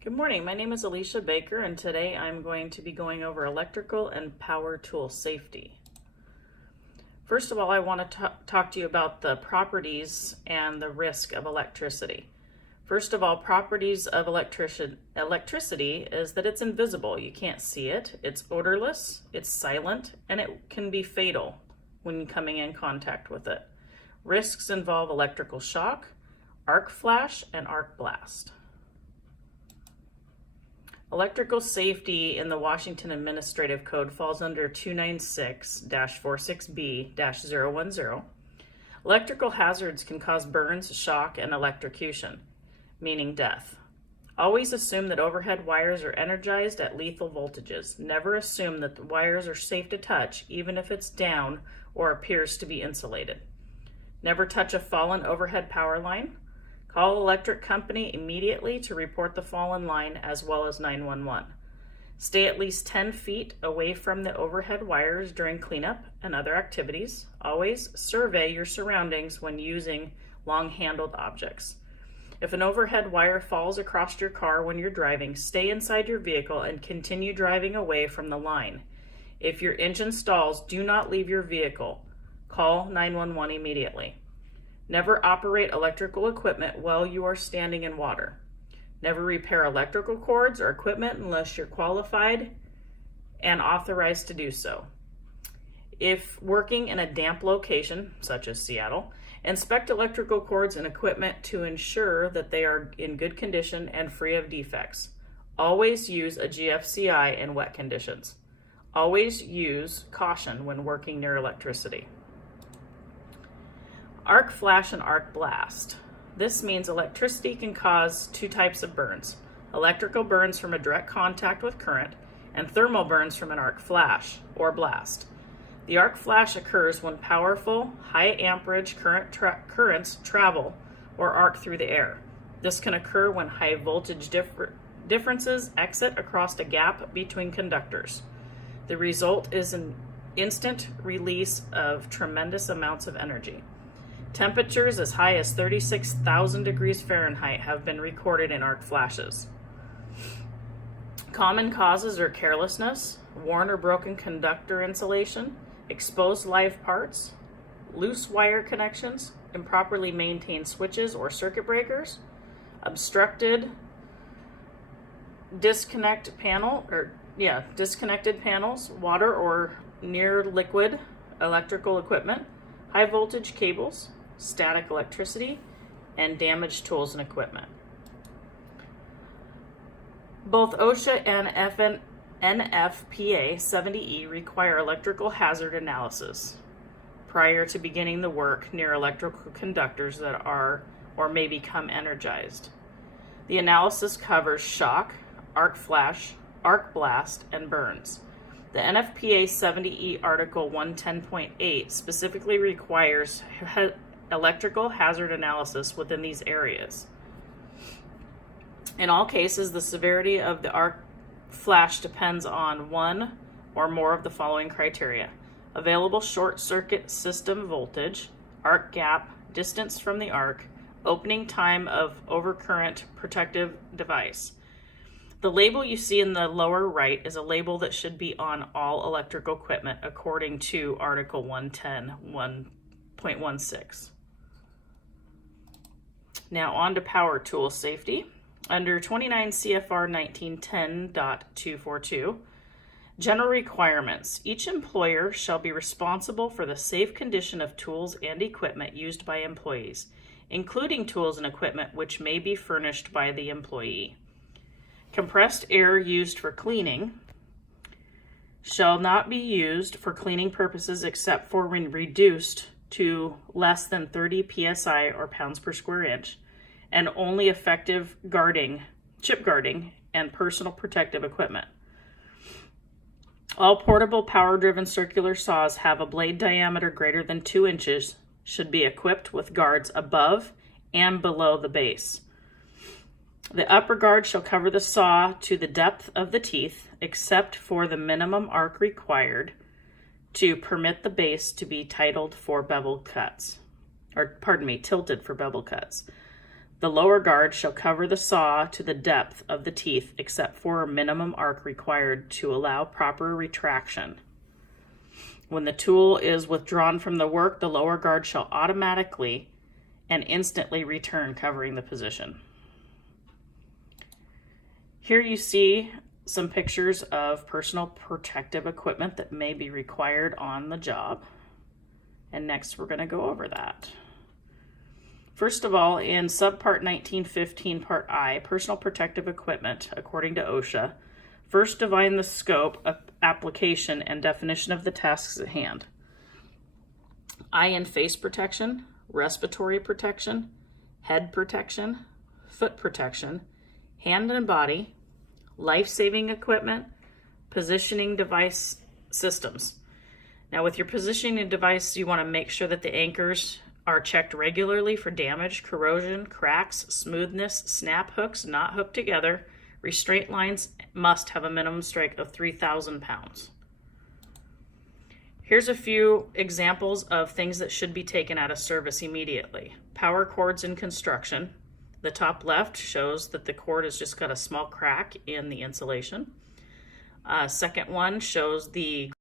Good morning, my name is Alicia Baker and today I'm going to be going over electrical and power tool safety. First of all, I want to talk to you about the properties and the risk of electricity. First of all, properties of electricity is that it's invisible. You can't see it, it's odorless, it's silent, and it can be fatal when coming in contact with it. Risks involve electrical shock, arc flash, and arc blast. Electrical safety in the Washington Administrative Code falls under 296-46B-010. Electrical hazards can cause burns, shock, and electrocution, meaning death. Always assume that overhead wires are energized at lethal voltages. Never assume that the wires are safe to touch, even if it's down or appears to be insulated. Never touch a fallen overhead power line. Call electric company immediately to report the fallen line as well as 911. Stay at least 10 feet away from the overhead wires during cleanup and other activities. Always survey your surroundings when using long-handled objects. If an overhead wire falls across your car when you're driving, stay inside your vehicle and continue driving away from the line. If your engine stalls, do not leave your vehicle. Call 911 immediately. Never operate electrical equipment while you are standing in water. Never repair electrical cords or equipment unless you're qualified and authorized to do so. If working in a damp location, such as Seattle, inspect electrical cords and equipment to ensure that they are in good condition and free of defects. Always use a GFCI in wet conditions. Always use caution when working near electricity. Arc flash and arc blast. This means electricity can cause two types of burns: electrical burns from a direct contact with current, and thermal burns from an arc flash or blast. The arc flash occurs when powerful, high amperage currents travel or arc through the air. This can occur when high voltage differences exit across a gap between conductors. The result is an instant release of tremendous amounts of energy. Temperatures as high as 36,000 degrees Fahrenheit have been recorded in arc flashes. Common causes are carelessness, worn or broken conductor insulation, exposed live parts, loose wire connections, improperly maintained switches or circuit breakers, obstructed disconnected panels, water or near liquid electrical equipment, high voltage cables, static electricity, and damaged tools and equipment. Both OSHA and NFPA 70E require electrical hazard analysis prior to beginning the work near electrical conductors that are or may become energized. The analysis covers shock, arc flash, arc blast, and burns. The NFPA 70E Article 110.8 specifically requires electrical hazard analysis within these areas. In all cases, the severity of the arc flash depends on one or more of the following criteria: available short circuit system voltage, arc gap, distance from the arc, opening time of overcurrent protective device. The label you see in the lower right is a label that should be on all electrical equipment according to Article 110.16. Now on to power tool safety. Under 29 CFR 1910.242, general requirements. Each employer shall be responsible for the safe condition of tools and equipment used by employees, including tools and equipment which may be furnished by the employee. Compressed air used for cleaning shall not be used for cleaning purposes except for when reduced to less than 30 psi or pounds per square inch, and only effective chip guarding, and personal protective equipment. All portable power-driven circular saws have a blade diameter greater than 2 inches should be equipped with guards above and below the base. The upper guard shall cover the saw to the depth of the teeth, except for the minimum arc required to permit the base to be tilted for bevel cuts. The lower guard shall cover the saw to the depth of the teeth except for a minimum arc required to allow proper retraction. When the tool is withdrawn from the work, the lower guard shall automatically and instantly return, covering the position. Here you see some pictures of personal protective equipment that may be required on the job. And next we're going to go over that. First of all, in Subpart 1915, Part I, personal protective equipment, according to OSHA, first define the scope, application, and definition of the tasks at hand. Eye and face protection, respiratory protection, head protection, foot protection, hand and body, life-saving equipment, positioning device systems. Now with your positioning device, you want to make sure that the anchors are checked regularly for damage, corrosion, cracks, smoothness, snap hooks not hooked together. Restraint lines must have a minimum strike of 3,000 pounds. Here's a few examples of things that should be taken out of service immediately. Power cords in construction. The top left shows that the cord has just got a small crack in the insulation. Second one shows the